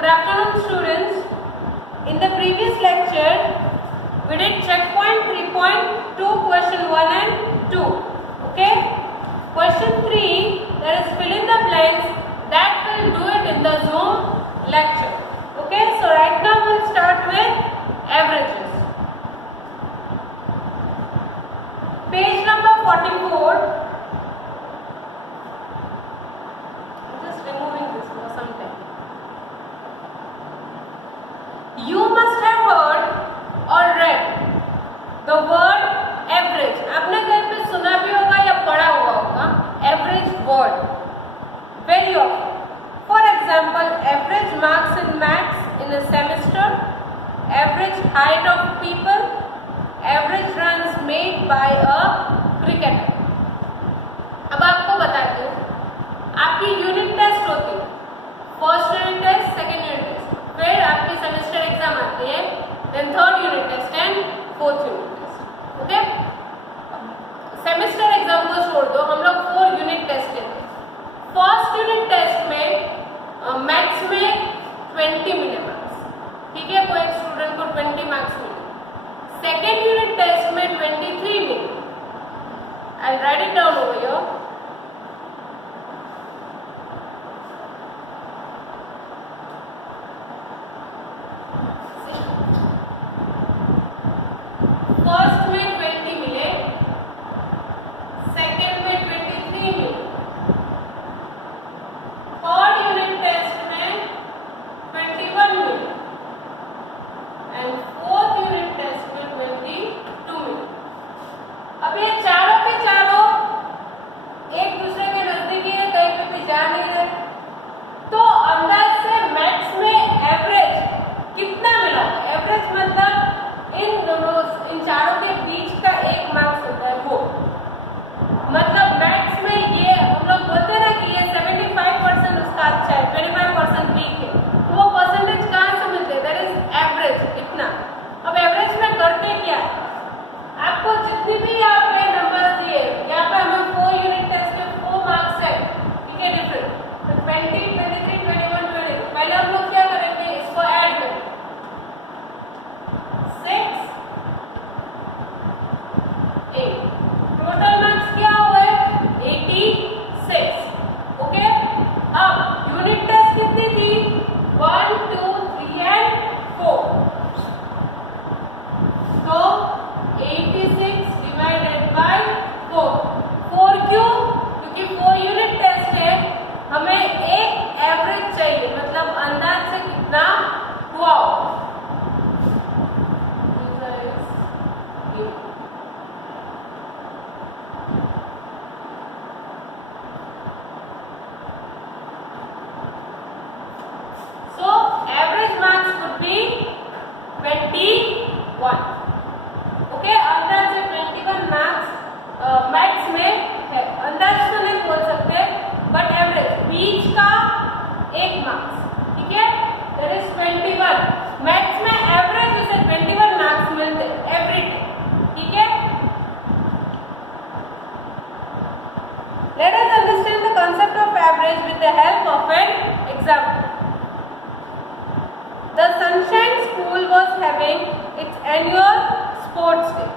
Good afternoon, students. In the previous lecture, we did checkpoint 3.2 question 1 and 2. Okay? Question 3, that is fill in the blanks. That will do it in the Zoom lecture. Okay? So right now we'll start with averages. Page number 44. You must have heard or read the word average. आपने कहीं पे सुना भी होगा या पढ़ा हुआ होगा average word very often. For example, average marks in maths in a semester, average height of people, average runs made by a cricketer. अब आपको बताती हूँ, आपकी यूनिट टेस्ट होती है, first unit test, second unit test, फिर आपकी semester exam आती है, then third unit test and fourth unit test. Okay, semester exam को छोड़ दो, हम लोग 4 यूनिट टेस्ट लेते हैं. फर्स्ट यूनिट टेस्ट में मैथ्स में 20 मिले मार्क्स, ठीक है, कोई एक स्टूडेंट को 20 मार्क्स मिले. सेकेंड यूनिट टेस्ट में 23 मिले. I will write it down over here. First में 20 मिले, सेकेंड में 23 मिले, थर्ड यूनिट टेस्ट में 21 मिले एंड फोर्थ यूनिट टेस्ट में 22 मिले. अब ये चारों के चारों एक दूसरे के नजदीकी है, कहीं पे भी जा नहीं रहे, तो अंदाज से मैथ्स में एवरेज कितना मिला? एवरेज मतलब इन दोनों, इन चारों के बीच का एक मार्क्स होता है वो. मतलब मैथ्स में ये हम लोग बोलते हैं ना कि ये 75% उसका अच्छा है, 25% वीक है, तो वो परसेंटेज कहाँ से मिलते हैं? That is average. इतना. अब एवरेज में करते क्या? आपको जितनी भी यहाँ पे नंबर्स दिए, यहाँ पे हमें 4 यूनिट टेस्ट के 4 मार्क्स है, ठीक है, डिफरेंट, तो 20, 23, 21, 22. पहले हम लोग क्या करेंगे? इसको ऐड करेंगे. 6, 8. टोटल मार्क्स क्या हुए? 86. ओके. अब यूनिट टेस्ट कितनी थी? 1, 2, 3 एंड 4. तो 86 डिवाइडेड बाय 4. 4 क्यों? क्योंकि 4 यूनिट टेस्ट है, हमें एक एवरेज चाहिए, मतलब अंदाज से कितना हुआ हो. So average marks could be 21. Okay, अंदाज से 21 मार्क्स मैथ्स में है. अंदाज तो नहीं बोल सकते, बट एवरेज बीच का एक मार्क्स, ठीक है, दैट इज 21. मैथ्स में एवरेज उसे 21 मार्क्स मिलते एवरी डे, ठीक है. Let us understand the concept of average with the help of an example. The Sunshine School was having its annual sports day.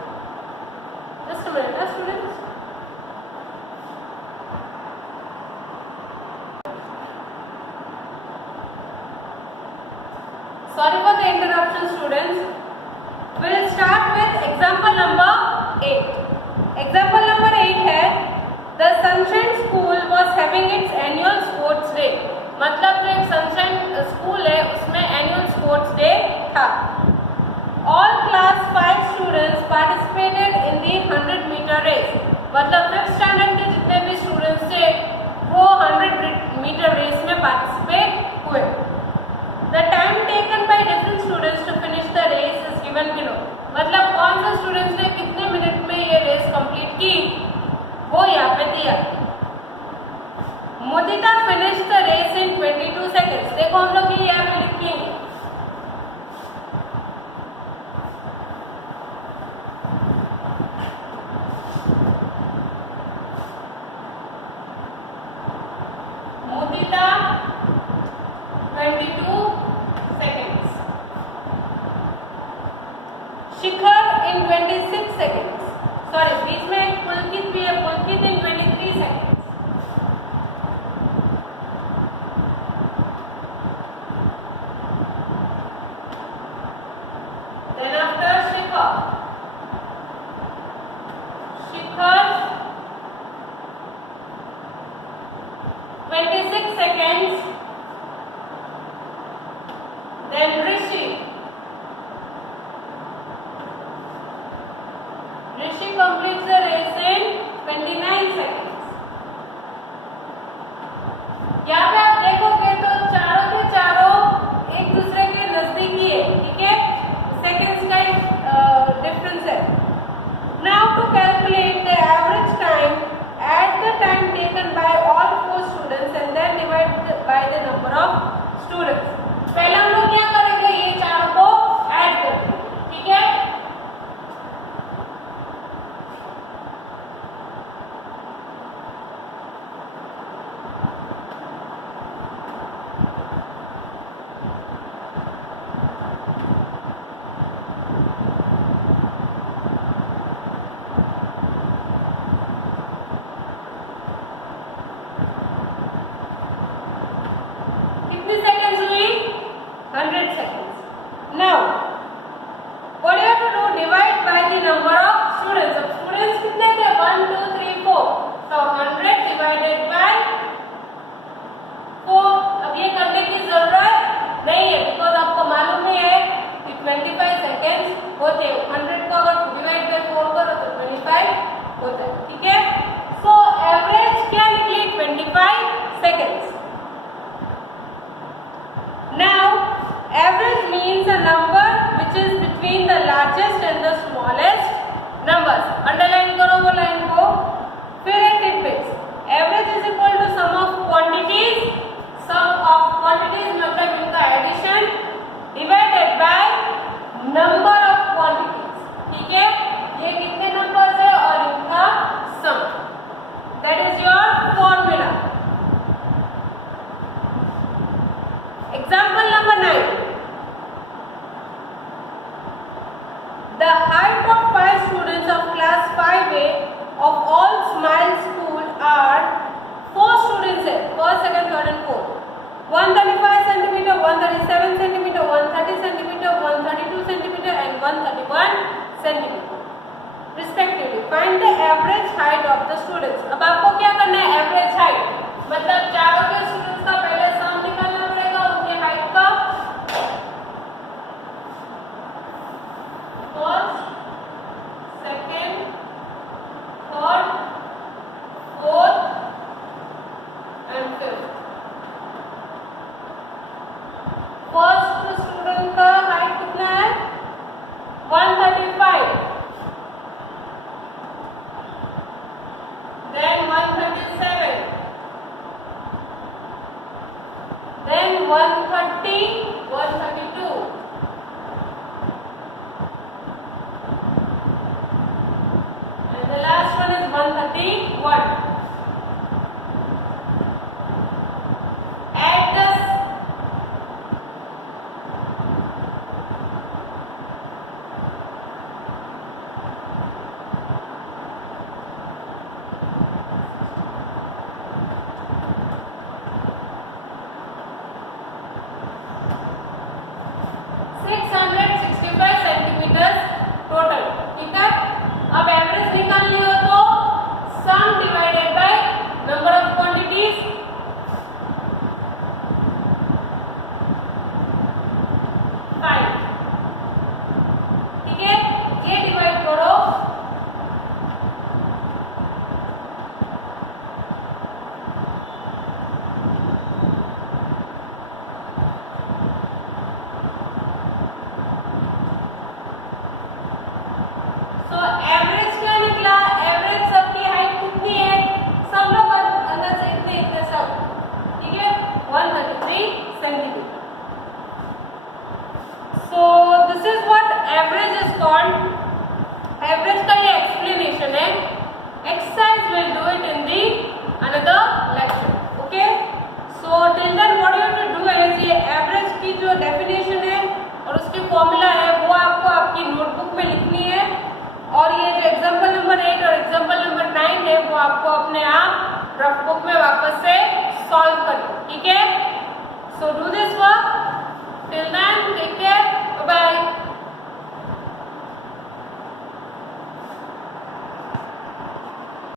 Just a minute, students. Sorry for the interruption, students. We'll start with example number 8. Example number 8 है, The Sunshine School was having its annual sports day. मतलब जो एक sunshine school है उसमें annual sports day था. All class 5 students participated in the 100 meter race. मतलब 5th standard के जितने भी स्टूडेंट्स थे वो 100 मीटर रेस में पार्टिसिपेट हुए. The time taken by different students to finish the race is given below. मतलब कौन से स्टूडेंट्स ने कितने मिनट में ये रेस कंप्लीट की वो यहाँ पे दिया. मुदिता finished the race in 22 seconds. देखो हम लोग ये यहाँ पे लिखेंगे. मुदिता 22 को अपने आप रफ बुक में वापस से सॉल्व करो, ठीक है। So do this work.